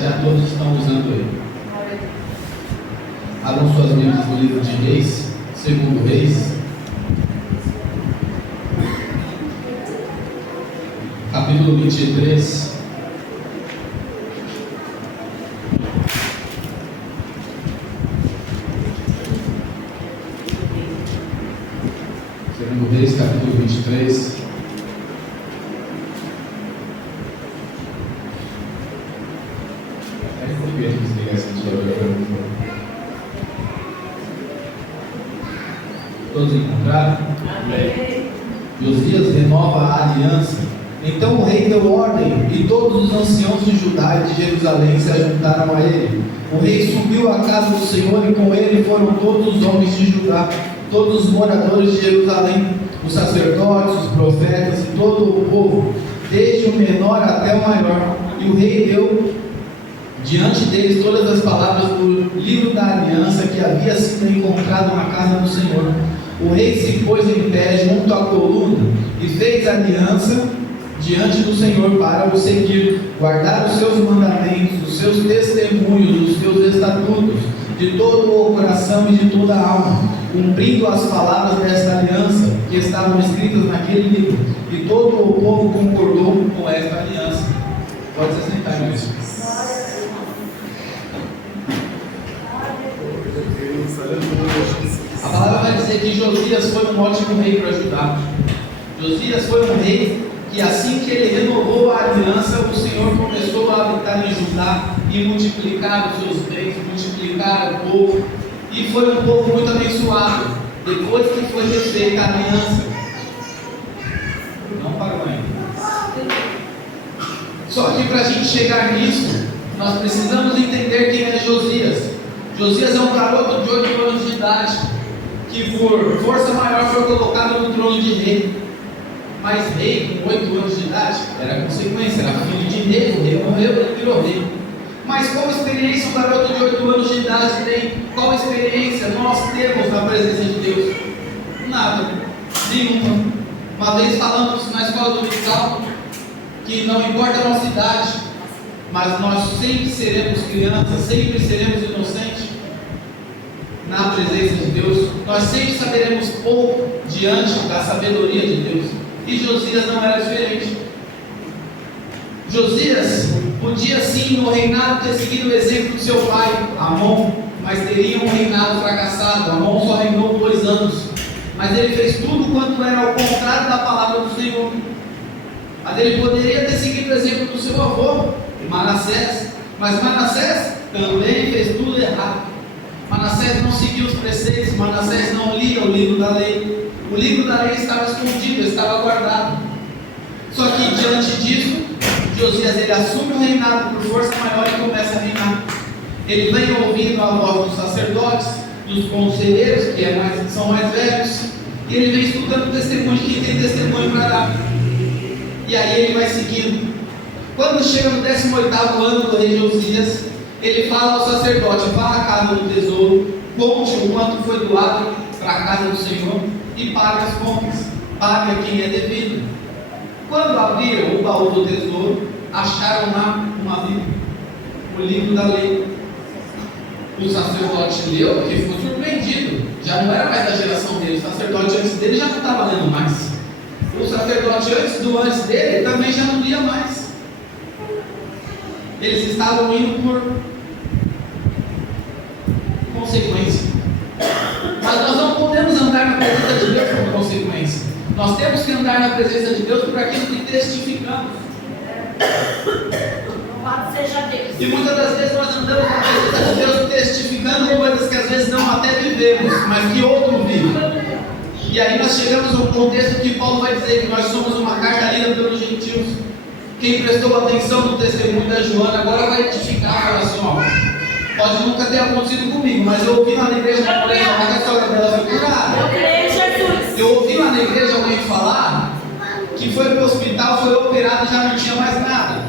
mas já todos estão usando ele. Abram suas Bíblias no livro de Reis, segundo Reis, capítulo 23. Segundo Reis, capítulo 23. Todos encontraram? Josias renova a aliança. Então o rei deu ordem, e todos os anciãos de Judá e de Jerusalém se ajuntaram a ele. O rei subiu à casa do Senhor, e com ele foram todos os homens de Judá, todos os moradores de Jerusalém, os sacerdotes, os profetas e todo o povo, desde o menor até o maior. E o rei deu diante deles todas as palavras do livro da aliança que havia sido encontrado na casa do Senhor. O rei se pôs em pé junto à coluna e fez aliança diante do Senhor para o seguir, guardar os seus mandamentos, os seus testemunhos, os seus estatutos, de todo o coração e de toda a alma, cumprindo as palavras desta aliança que estavam escritas naquele livro. E todo o povo concordou com esta aliança. Pode se sentar, meu Deus. A palavra vai dizer que Josias foi um ótimo rei para Judá. Josias foi um rei que, assim que ele renovou a aliança, o Senhor começou a habitar em Judá e multiplicar os seus bens, multiplicar o povo, e foi um povo muito abençoado depois que foi refeita a aliança. Não parou ainda. Só que para a gente chegar nisso, nós precisamos entender quem é Josias. Josias é um garoto de 8 anos de idade, que por força maior foi colocado no trono de rei. Mas rei com 8 anos de idade era consequência, era filho de rei, o rei morreu, ele virou rei. Mas qual experiência um garoto de 8 anos de idade tem? Qual experiência nós temos na presença de Deus? Nada, nenhuma. Uma vez falamos na escola dominical que não importa a nossa idade, mas nós sempre seremos crianças, sempre seremos inocentes na presença de Deus. Nós sempre saberemos pouco diante da sabedoria de Deus. E Josias não era diferente. Josias podia sim no reinado ter seguido o exemplo do seu pai, Amon, mas teria um reinado fracassado. Amon só reinou 2 anos, mas ele fez tudo quanto era ao contrário da palavra do Senhor. Mas ele poderia ter seguido o exemplo do seu avô, Manassés, mas Manassés também fez tudo errado. Manassés não seguia os preceitos, Manassés não lia o livro da lei. O livro da lei estava escondido, estava guardado. Só que diante disso, Josias ele assume o reinado por força maior e começa a reinar. Ele vem ouvindo a voz dos sacerdotes, dos conselheiros, que são mais velhos, e ele vem escutando o testemunho de quem tem testemunho para dar. E aí ele vai seguindo. Quando chega no 18º ano do rei Josias, ele fala ao sacerdote: vá à casa do tesouro, conte o quanto foi doado para a casa do Senhor e pague as contas, pague a quem é devido. Quando abriram o baú do tesouro, acharam lá uma Bíblia, o livro da lei. O sacerdote leu, porque ficou surpreendido, já não era mais da geração dele, o sacerdote antes dele já não estava lendo mais. O sacerdote antes dele também já não lia mais. Eles estavam indo por consequência. Mas nós não podemos andar na presença de Deus por consequência. Nós temos que andar na presença de Deus por aquilo que testificamos. Louvado seja Deus. E muitas das vezes nós andamos na presença de Deus testificando coisas que às vezes não até vivemos, mas que outro vive. E aí nós chegamos ao contexto que Paulo vai dizer que nós somos uma carta lida pelos gentios. Quem prestou atenção no testemunho da Joana agora vai edificar, assim, ó. Pode nunca ter acontecido comigo, mas eu ouvi lá na igreja uma mulher falar que a sogra dela foi curada. Eu creio, Jesus. Eu ouvi lá na igreja alguém falar que foi para o hospital, foi operado e já não tinha mais nada.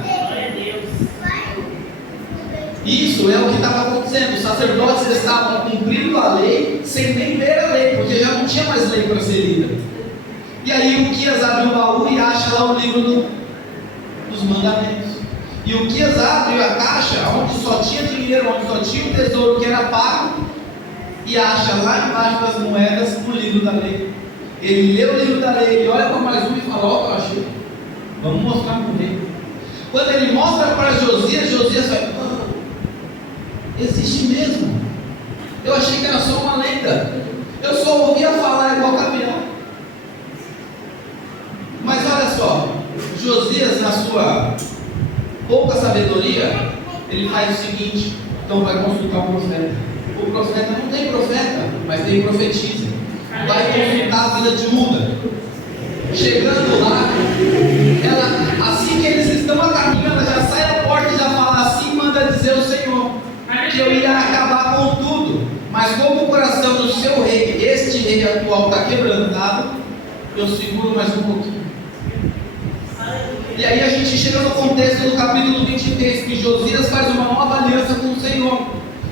Isso é o que estava acontecendo. Os sacerdotes estavam cumprindo a lei sem nem ler a lei, porque já não tinha mais lei para ser lida. E aí o Quias abre o baú e acha lá o livro dos mandamentos. E o Quias abre a caixa onde tinha dinheiro, onde só tinha um tesouro que era pago, e acha lá embaixo das moedas o livro da lei. Ele lê o livro da lei, ele olha para mais um e fala: ó, eu achei, vamos mostrar para o rei. Quando ele mostra para Josias, Josias vai: existe mesmo. Eu achei que era só uma lenda. Eu só ouvia falar igual caminhão. Mas olha só, Josias, na sua pouca sabedoria, ele faz o seguinte: então vai consultar o profeta. O profeta não tem profeta, mas tem profetisa. Vai consultar a vida de Uda. Chegando lá, ela, assim que eles estão a caminho, ela já sai da porta e já fala: assim manda dizer o Senhor, que eu ia acabar com tudo, mas como o coração do seu rei, este rei atual, está quebrantado, eu seguro mais um pouquinho. E aí a gente chega no contexto do capítulo 23, que Josias faz uma nova aliança com o Senhor,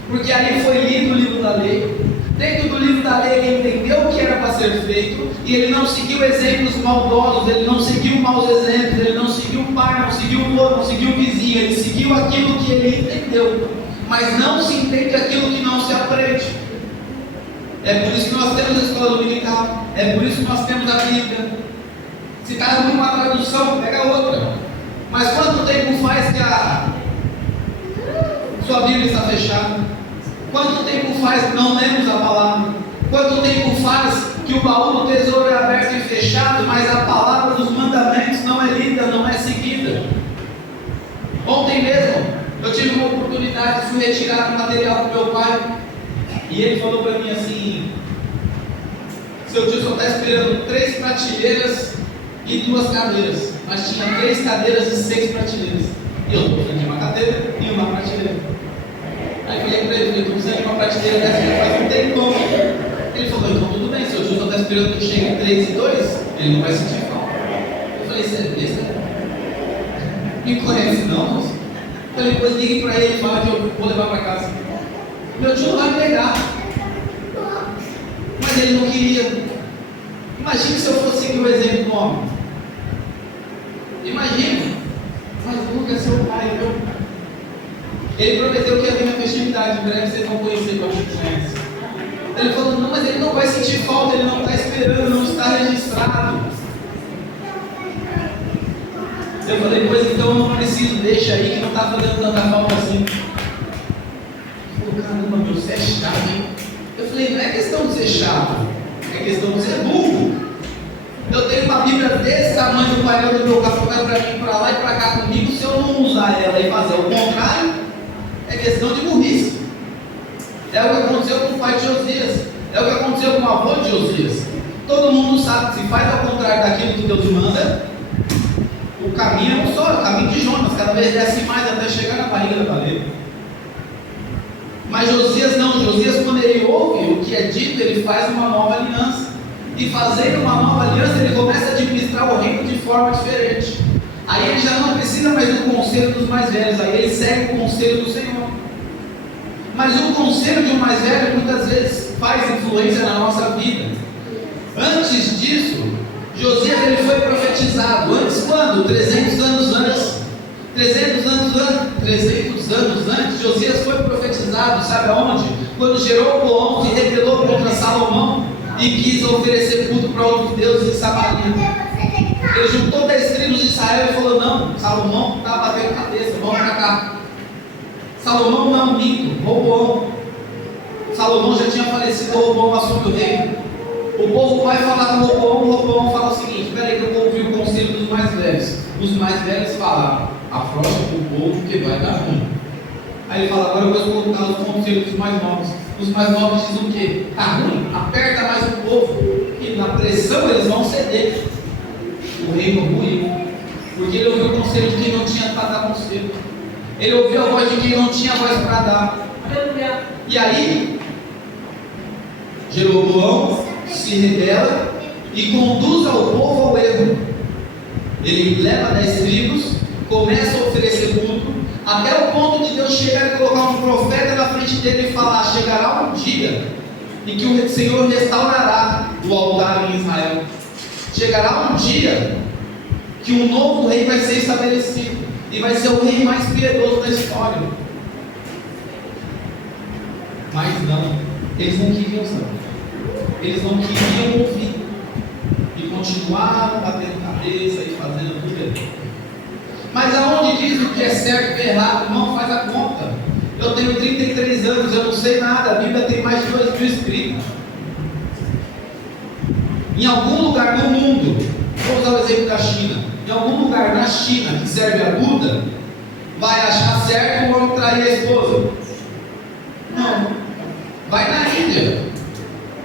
porque ali foi lido o livro da lei. Dentro do livro da lei ele entendeu o que era para ser feito, e ele não seguiu exemplos maldosos, ele não seguiu maus exemplos, ele não seguiu o pai, não seguiu o outro, não seguiu o vizinho, ele seguiu aquilo que ele entendeu. Mas não se entende aquilo que não se aprende. É por isso que nós temos a escola dominical, é por isso que nós temos a Bíblia. Se está numa tradução, pega outra. Mas quanto tempo faz que a sua Bíblia está fechada? Quanto tempo faz que não lemos a palavra? Quanto tempo faz que o baú do tesouro é aberto e fechado, mas a palavra dos mandamentos não é lida, não é seguida? Ontem mesmo, eu tive uma oportunidade, fui retirar o material do meu pai, e ele falou para mim assim: seu tio só está esperando 3 prateleiras e 2 cadeiras, mas tinha 3 cadeiras e 6 prateleiras, e eu estou precisando de uma cadeira e uma prateleira. Aí eu falei para ele: eu estou precisando de uma prateleira dessa que faz um tempão. Ele falou: então tudo bem, seu tio só está esperando que chegue 3 e 2, ele não vai sentir falta. Eu falei: você é besta? Me conhece não, moço? Eu falei: depois ligue para ele e fala que eu vou levar para casa. Meu tio não vai pegar. Mas ele não queria. Imagine se eu fosse seguir o exemplo do homem. Imagina. Mas nunca é seu pai, meu. Ele prometeu que ia ter uma festividade, em breve vocês vão conhecer quando vocês conhecem. Ele falou: não, mas ele não vai sentir falta, ele não está esperando, não está registrado. Eu falei: pois então eu não preciso, deixa aí que não está fazendo tanta falta assim. Ele falou: caramba, meu, você é chato, hein? Eu falei: não é questão de ser chato, é questão de ser burro. Eu tenho uma Bíblia desse tamanho do painel do meu carro para mim, para lá e para cá comigo. Se eu não usar ela e fazer o contrário, é questão de burrice. É o que aconteceu com o pai de Josias, é o que aconteceu com o avô de Josias. Todo mundo sabe que se faz ao contrário daquilo que Deus manda, o caminho é um só, é o caminho de Jonas, cada vez desce mais até chegar na barriga da baleia. Mas Josias não, Josias, quando ele ouve o que é dito, ele faz uma nova aliança. E fazendo uma nova aliança, ele começa a administrar o reino de forma diferente. Aí ele já não precisa mais do conselho dos mais velhos, aí ele segue o conselho do Senhor. Mas o conselho de um mais velho muitas vezes faz influência na nossa vida. Antes disso, Josias ele foi profetizado. Antes quando? 300 anos antes. 300 anos antes, Josias foi profetizado, sabe aonde? Quando Jeroboão se rebelou contra Salomão e quis oferecer culto para outros deuses em Samaria. Ele juntou 10 tribos de Israel e falou: não, Salomão está batendo cabeça, vamos para cá. Salomão não, minto, Roboão. Salomão já tinha falecido, Roboão assume o reino. O povo vai falar com Roboão fala o seguinte: peraí que eu vou ouvir o conselho dos mais velhos. Os mais velhos falaram: afrouxa o povo que vai dar ruim. Aí ele fala: agora eu vou escutar os conselhos dos mais novos. Os mais novos dizem o quê? Está ruim, aperta mais o povo, e na pressão eles vão ceder. O reino ruiu, porque ele ouviu o conselho de quem não tinha para dar conselho. Ele ouviu a voz de quem não tinha voz para dar. E aí, Jeroboão se rebela e conduz ao povo ao erro. Ele leva 10 tribos, começa a oferecer culto, até o ponto de Deus chegar e colocar um profeta na frente dele e falar: chegará um dia em que o Senhor restaurará o altar em Israel. Chegará um dia que um novo rei vai ser estabelecido, e vai ser o rei mais piedoso da história. Mas não, eles não queriam saber. Eles não queriam ouvir. E continuaram batendo cabeça e fazendo tudo errado. Mas aonde diz o que é certo e errado, irmão, faz a conta. Eu tenho 33 anos, eu não sei nada. A Bíblia tem mais de 2.000 escritos. Em algum lugar do mundo, vou usar o exemplo da China, em algum lugar na China que serve a Buda, vai achar certo o homem trair a esposa? Não. Vai na Índia,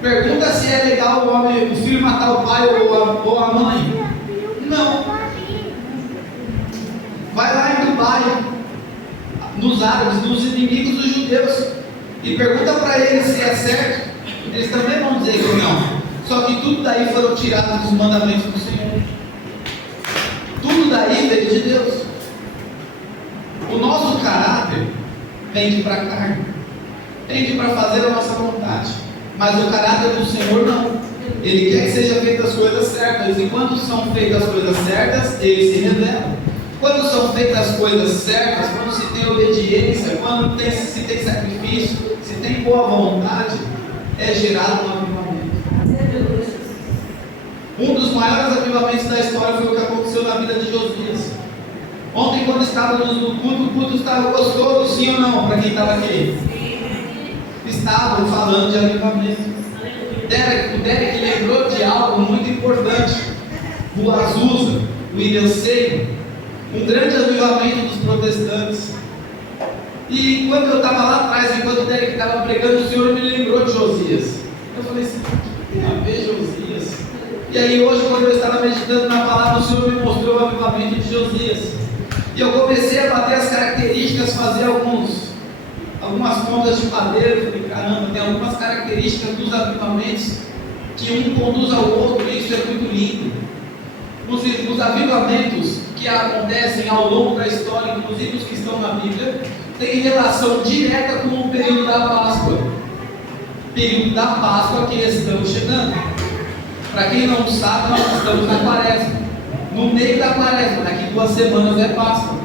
pergunta se é legal o filho matar o pai ou a mãe. Não. Vai lá em Dubai, nos árabes, nos inimigos dos judeus, e pergunta para eles se é certo. Eles também vão dizer que não. Só que tudo daí foram tirados dos mandamentos do Senhor. Tudo daí veio de Deus. O nosso caráter tende para a carne, tende para fazer a nossa vontade. Mas o caráter do Senhor não. Ele quer que sejam feitas as coisas certas. E quando são feitas as coisas certas, Ele se revela. Quando são feitas as coisas certas, quando se tem obediência, quando se tem sacrifício, se tem boa vontade, é gerado um avivamento. Um dos maiores avivamentos da história foi o que aconteceu na vida de Josias. Ontem, quando estávamos no culto, o culto estava gostoso, sim ou não, para quem estava aqui? Estavam falando de avivamento. O Derek lembrou de algo muito importante. O Azusa, o Ilhacei, um grande avivamento dos protestantes. E quando eu estava lá atrás, enquanto o Derek estava pregando, o Senhor me lembrou de Josias. Eu falei assim, o que tem a ver Josias? E aí hoje, quando eu estava meditando na palavra, o Senhor me mostrou o avivamento de Josias. E eu comecei a bater as características, fazer algumas contas de padeiro. Eu falei, caramba, tem algumas características dos avivamentos que um conduz ao outro, e isso é muito lindo. Os avivamentos que acontecem ao longo da história, inclusive os que estão na Bíblia, têm relação direta com o período da Páscoa. Período da Páscoa que estamos chegando. Para quem não sabe, nós estamos na Quaresma. No meio da Quaresma, daqui 2 semanas é Páscoa.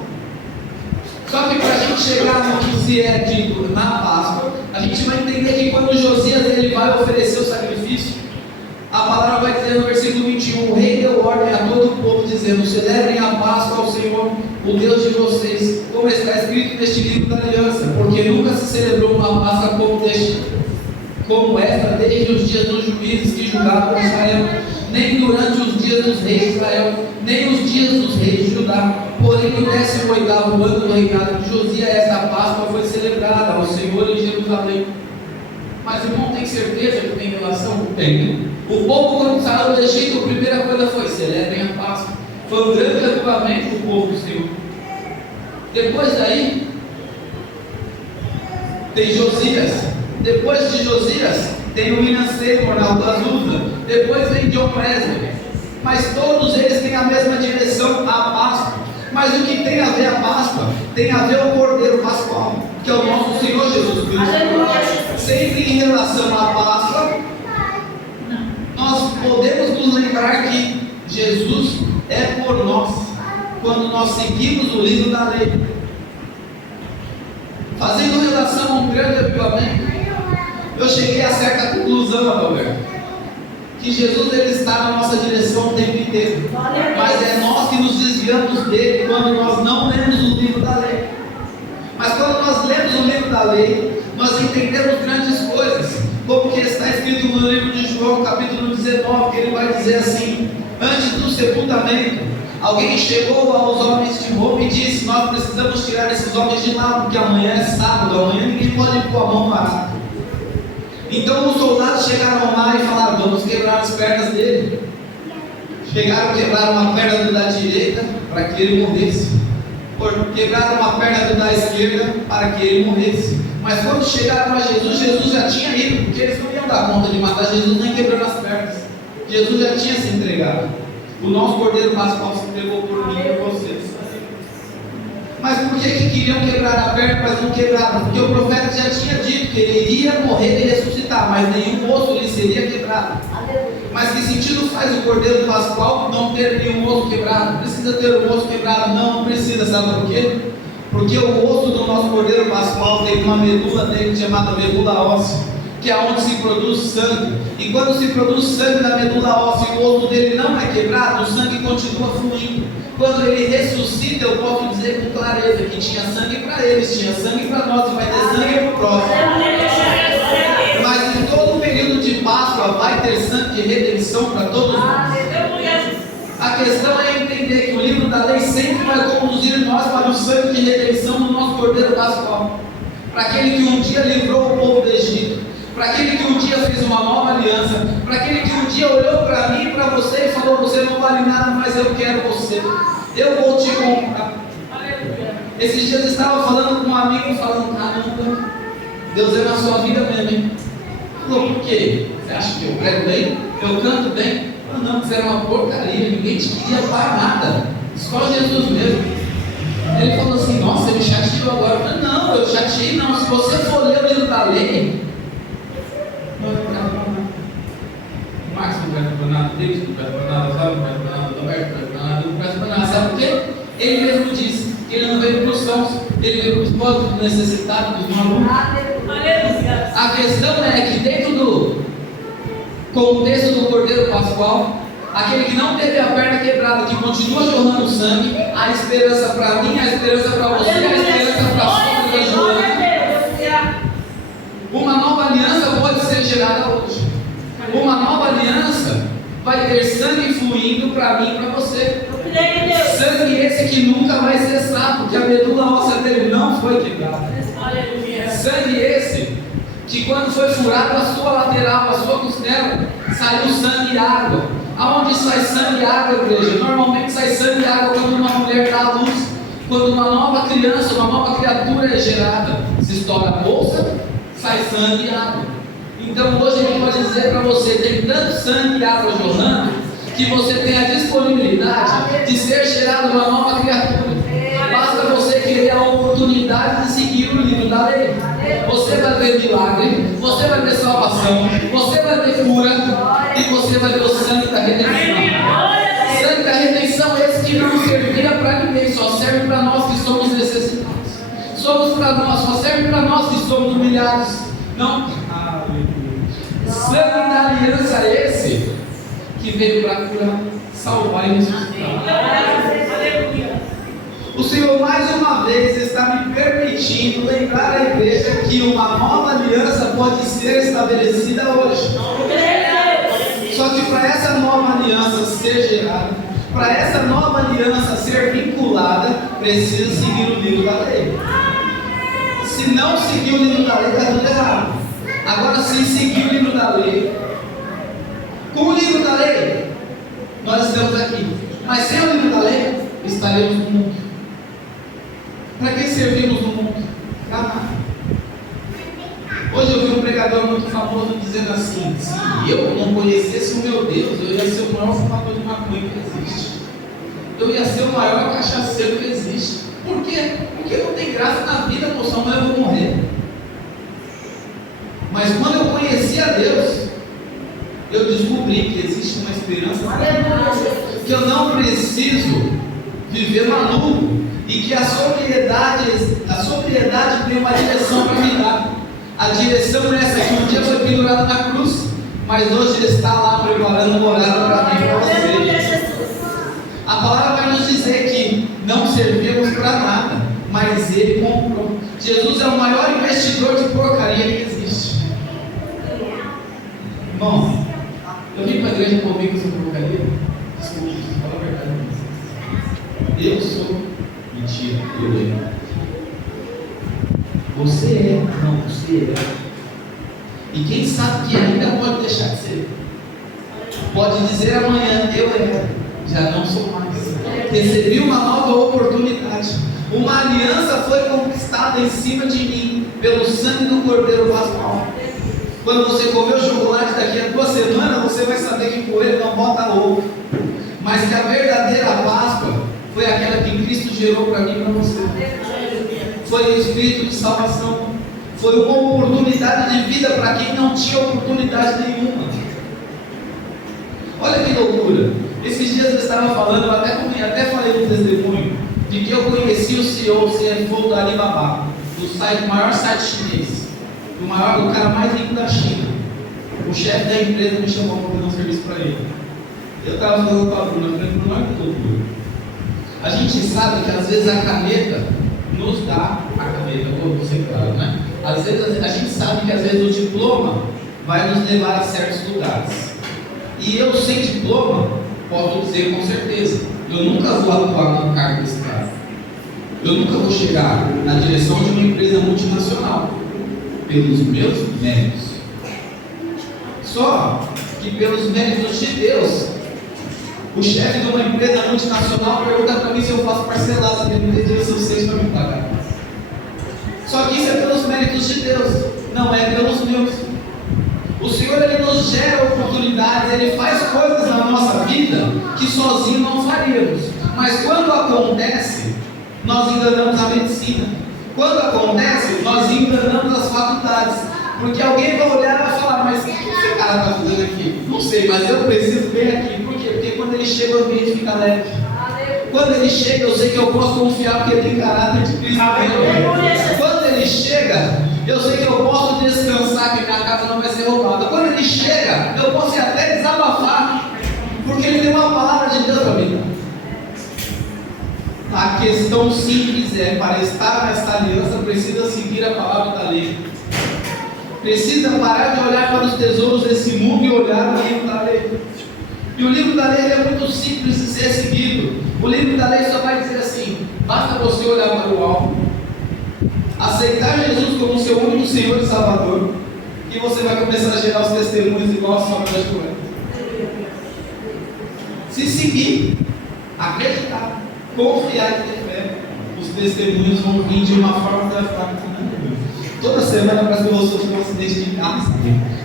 Só que para a gente chegar no que se é dito na Páscoa, a gente vai entender que quando Josias ele vai oferecer o sacrifício, a palavra vai dizer no versículo 21, o rei deu ordem a todo o povo, dizendo, celebrem a Páscoa ao Senhor, o Deus de vocês, como está escrito neste livro da aliança, porque nunca se celebrou uma Páscoa como esta, desde os dias dos juízes que julgavam Israel, nem durante os dias dos reis de Israel, nem os dias dos reis de Judá. Porém, no 18º ano do reinado de Josias, esta Páscoa foi celebrada ao Senhor em Jerusalém. Mas o irmão tem certeza que tem relação? Tem. O povo, quando saiu do Egito, a primeira coisa foi: celebrem a Páscoa. Foi um grande avivamento do povo do Senhor. Depois daí, tem Josias. Depois de Josias, tem o William Seymour, o Azusa. Depois vem John Wesley. Mas todos eles têm a mesma direção, a Páscoa. Mas o que tem a ver a Páscoa? Tem a ver o Cordeiro Pascual, que é o nosso Senhor Jesus Cristo. Sempre em relação à Páscoa, nós podemos nos lembrar que Jesus é por nós, quando nós seguimos o livro da lei. Fazendo relação a um grande avivamento, eu cheguei a certa conclusão, Adalberto, que Jesus ele está na nossa direção o tempo inteiro, mas é nós que nos desviamos dele quando nós não lemos o livro da lei. Mas quando nós lemos o livro da lei, nós entendemos grandes coisas, como que está escrito no livro de João, capítulo 19, que ele vai dizer assim: antes do sepultamento, alguém chegou aos homens de Roma e disse: nós precisamos tirar esses homens de lá, porque amanhã é sábado, amanhã ninguém pode pôr a mão no arado. Então os soldados chegaram lá e falaram: vamos quebrar as pernas dele. Chegaram, quebraram uma perna do da direita para que ele morresse, quebraram uma perna do da esquerda para que ele morresse. Mas quando chegaram a Jesus, Jesus já tinha ido, porque eles não iam dar conta de matar Jesus nem quebrando as pernas. Jesus já tinha se entregado. O nosso Cordeiro Pascual se entregou por mim e por vocês. Mas por que queriam quebrar a perna, mas não quebraram? Porque o profeta já tinha dito que ele iria morrer e ressuscitar, mas nenhum osso lhe seria quebrado. Mas que sentido faz o Cordeiro Pascual não ter nenhum osso quebrado? Precisa ter um osso quebrado? Não, não precisa, sabe por quê? Porque o osso do nosso cordeiro pascual tem uma medula dele chamada medula óssea, que é onde se produz sangue. E quando se produz sangue na medula óssea e o osso dele não é quebrado, o sangue continua fluindo. Quando ele ressuscita, eu posso dizer com clareza que tinha sangue para eles, tinha sangue para nós e vai ter sangue para o próximo. Mas em todo o período de Páscoa vai ter sangue de redenção para todos nós. A questão é entender que o livro da lei sempre vai conduzir nós para o sangue de redenção do nosso cordeiro pascual. Para aquele que um dia livrou o povo do Egito, para aquele que um dia fez uma nova aliança, para aquele que um dia olhou para mim e para você e falou: você não vale nada, mas eu quero você, eu vou te comprar. Esses dias eu estava falando com um amigo, falando: caramba, Deus é na sua vida mesmo, hein? Falou: por quê? Você acha que eu prego bem? Eu canto bem? Eu não, você era uma porcaria, ninguém te queria para nada, só Jesus mesmo. Ele falou assim: nossa, ele chateou agora. Eu falei: não, eu chateei não. Se você for ler o livro da lei, não vai ficar para nada. Max não vai para nada, David não vai para nada, Fábio não vai para nada, Roberto não vai para nada, não vai para nada. Sabe por quê? Ele mesmo disse que ele não veio para os sãos, ele veio para os pobres, para os necessitados, dos malucos. A questão é que dentro do contexto do cordeiro pascual, aquele que não teve a perna quebrada, que continua jorrando sangue, a esperança para mim, a esperança para você, a esperança para a sua vida. Uma nova aliança pode ser gerada hoje. Uma nova aliança vai ter sangue fluindo para mim e para você. Sangue esse que nunca vai cessar, porque a medula óssea dele não foi quebrada. Sangue esse que quando foi furado a sua lateral, a sua costela, saiu sangue e água. Aonde sai sangue e água, igreja? Normalmente sai sangue e água quando uma mulher dá à luz, quando uma nova criança, uma nova criatura é gerada. Se estoura a bolsa, sai sangue e água. Então hoje ele pode dizer para você: tem tanto sangue e água jorrando, que você tem a disponibilidade de ser gerado uma nova criatura. Basta você querer a oportunidade de seguir o livro da lei. Você vai ver milagre, você vai ver salvação, você vai ver cura e você vai ver o sangue da redenção. Sangue da redenção esse que não servia para ninguém, só serve para nós que somos necessitados. Somos para nós, só serve para nós que somos humilhados. Não. Sangue da aliança esse que veio para curar, salvar e ressuscitar. O Senhor mais uma vez está me permitindo lembrar a igreja que uma nova aliança pode ser estabelecida hoje. Só que para essa nova aliança ser gerada, para essa nova aliança ser vinculada, precisa seguir o livro da lei. Se não seguir o livro da lei, está tudo errado. Agora, se seguir o livro da lei, com o livro da lei, nós estamos aqui. Mas sem o livro da lei, estaremos no mundo. Para que servimos no mundo? Para nada. Hoje eu vi um pregador muito famoso dizendo assim: se eu não conhecesse o meu Deus, eu ia ser o maior fumador de maconha que existe. Eu ia ser o maior cachaceiro que existe. Por quê? Porque não tem graça na vida, moça, amanhã eu vou morrer. Mas quando eu conheci a Deus, eu descobri que existe uma esperança para mim, que eu não preciso viver maluco e que a sobriedade tem uma direção para me dar. A direção é essa que um dia foi pendurada na cruz, mas hoje Ele está lá preparando morada para mim e para você. A palavra vai nos dizer que não servimos para nada, mas Ele comprou. Jesus é o maior investidor de porcaria que existe. Irmão, eu vim para a igreja comigo essa porcaria. Desculpa, fala a verdade. Eu sou mentira, eu erro. Você é, não, você é. E quem sabe que ainda pode deixar de ser. Pode dizer amanhã: eu era, já não sou mais. Recebi uma nova oportunidade. Uma aliança foi conquistada em cima de mim pelo sangue do Cordeiro Pascual. Quando você comer o chocolate daqui a 2 semanas, você vai saber que coelho não bota ovo. Mas que a verdadeira Páscoa foi aquela que Cristo gerou para mim e para você. Foi o Espírito de salvação. Foi uma oportunidade de vida para quem não tinha oportunidade nenhuma. Olha que loucura. Esses dias eu estava falando, eu até falei no testemunho. de que eu conheci o CEO, o CFO da Alibaba, do maior site chinês, o cara mais rico da China. O chefe da empresa me chamou para fazer um serviço para ele. Eu estava falando com a Bruna, falei, não é que loucura. A gente sabe que às vezes a caneta nos dá a caneta, vou ser claro, né? Às vezes a gente sabe que às vezes o diploma vai nos levar a certos lugares. E eu sem diploma, posso dizer com certeza, eu nunca vou atuar no cargo desse cara. Eu nunca vou chegar na direção de uma empresa multinacional pelos meus méritos. Só que pelos méritos de Deus, o chefe de uma empresa multinacional pergunta para mim se eu faço parcelado, porque não tem dinheiro suficiente para me pagar. Só que isso é pelos méritos de Deus, não é pelos meus. O Senhor, Ele nos gera oportunidades, Ele faz coisas na nossa vida que sozinho não faríamos. Mas quando acontece, nós enganamos a medicina. Quando acontece, nós enganamos as faculdades. Porque alguém vai olhar e vai falar, mas o que esse cara está fazendo aqui? Não sei, mas eu preciso ver aqui. Por quê? Porque quando ele chega, o ambiente fica leve. Quando ele chega, eu sei que eu posso confiar, porque ele tem caráter de Cristo. Quando ele chega, eu sei que eu posso descansar, que minha casa não vai ser roubada. Quando ele chega, eu posso ir até desabafar, porque ele tem uma palavra de Deus para mim. A questão simples é, para estar nessa aliança, precisa seguir a palavra da lei. Precisa parar de olhar para os tesouros desse mundo e olhar para o livro da lei. E o livro da lei é muito simples de ser seguido. O livro da lei só vai dizer assim: basta você olhar para o alto, aceitar Jesus como seu único Senhor e Salvador, e você vai começar a gerar os testemunhos igual a sua de Joel. Se seguir, acreditar, confiar e ter fé, os testemunhos vão vir de uma forma que vai ficar toda semana parece que eu vou sofrer um acidente de carro,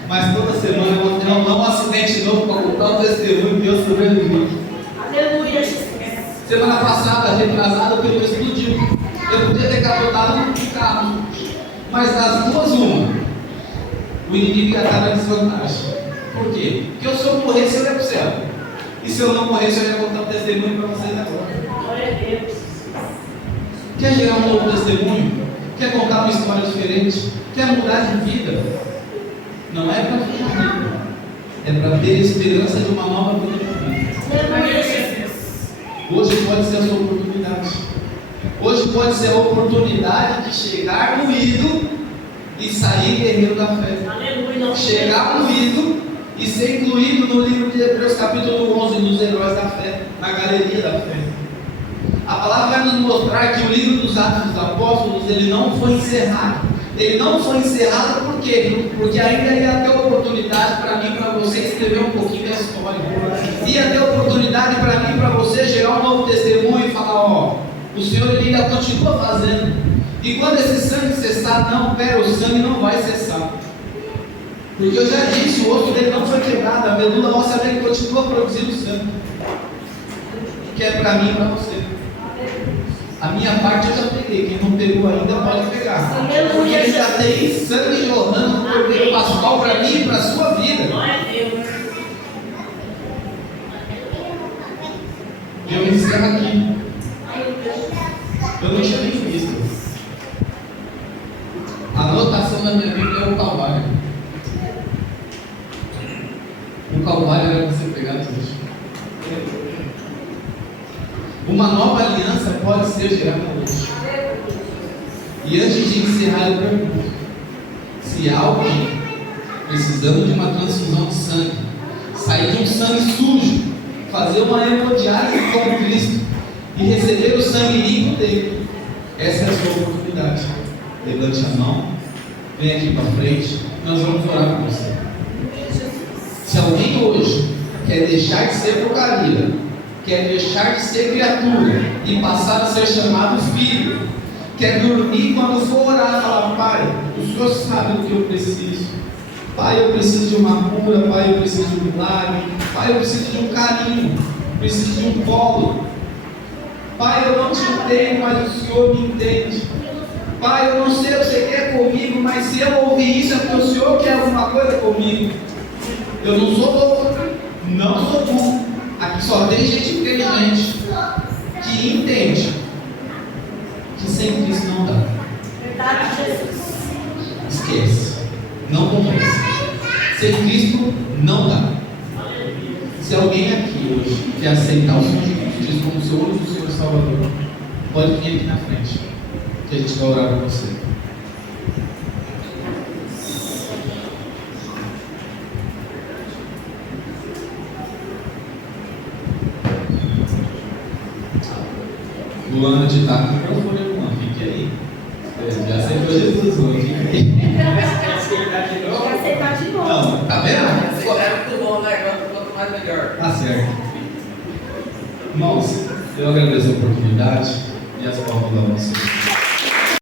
mas toda semana eu vou ter um acidente novo para contar um testemunho que Deus sobreviveu. Aleluia, Jesus. Semana passada, retrasada, o pneu explodiu. Eu podia ter capotado no carro, mas das duas, uma, o inimigo ia estar na desvantagem. Por quê? Porque eu, se eu morresse, eu ia para o céu. E se eu não morresse, eu ia contar um testemunho para vocês agora. Glória a Deus. Quer gerar um novo testemunho? Quer contar uma história diferente? Quer mudar de vida? Não é para fugir, é para ter esperança de uma nova vida de vida. Aleluia, Jesus. Hoje pode ser a sua oportunidade. Hoje pode ser a oportunidade de chegar moído e sair guerreiro da fé. Aleluia. Chegar moído e ser incluído no livro de Hebreus capítulo 11 dos heróis da fé, na galeria da fé. A palavra vai nos mostrar que o livro dos Atos dos Apóstolos, ele não foi encerrado. Ele não foi encerrado por quê? Porque ainda ia ter oportunidade para mim, para você escrever um pouquinho da história. Ia ter oportunidade para mim, para você gerar um novo testemunho e falar, ó, o Senhor ele ainda continua fazendo. E quando esse sangue cessar, não, pera, o sangue não vai cessar. Porque eu já disse, o osso dele não foi quebrado, a medula óssea dele continua produzindo sangue. Que é para mim e para você. A minha parte eu já peguei, quem não pegou ainda pode pegar. Porque ele já tem sangue jorrando no cordeiro pascual para mim e para a sua vida. Glória a Deus. E eu encerro aqui. Eu não tinha nem visto. A anotação da minha Bíblia é o Calvário. O Calvário era você pegar tudo. Uma nova aliança pode ser gerada hoje. E antes de encerrar, eu pergunto: se há alguém precisando de uma transfusão de sangue, sair de um sangue sujo, fazer uma hemodiálise com Cristo e receber o sangue limpo dele, essa é a sua oportunidade. Levante a mão, vem aqui para frente, nós vamos orar com você. Se alguém hoje quer deixar de ser porcaria, quer deixar de ser criatura e passar a ser chamado filho, quer dormir quando for orar e falar: Pai, o Senhor sabe o que eu preciso. Pai, eu preciso de uma cura. Pai, eu preciso de um milagre. Pai, eu preciso de um carinho. Preciso de um colo. Pai, eu não te entendo, mas o Senhor me entende. Pai, eu não sei o que você quer comigo, mas se eu ouvir isso é porque o Senhor quer alguma coisa comigo. Eu não sou louco, não sou burro. Aqui só tem gente inteligente que entende que sem Cristo não dá. Verdade, Jesus. Esquece. Não compensa. Sem Cristo não dá. Se alguém aqui hoje quer aceitar o Senhor Jesus como seu único Senhor Salvador, pode vir aqui na frente, que a gente vai orar por você. Luana de tá com o microfone, Luana, fique aí. Já aceitou Jesus, Luana, fica aí. Quer aceitar de novo. Não, tá vendo? É muito bom, né? Quanto mais melhor. Tá certo. Irmãos, eu agradeço a oportunidade e as palmas da nossa.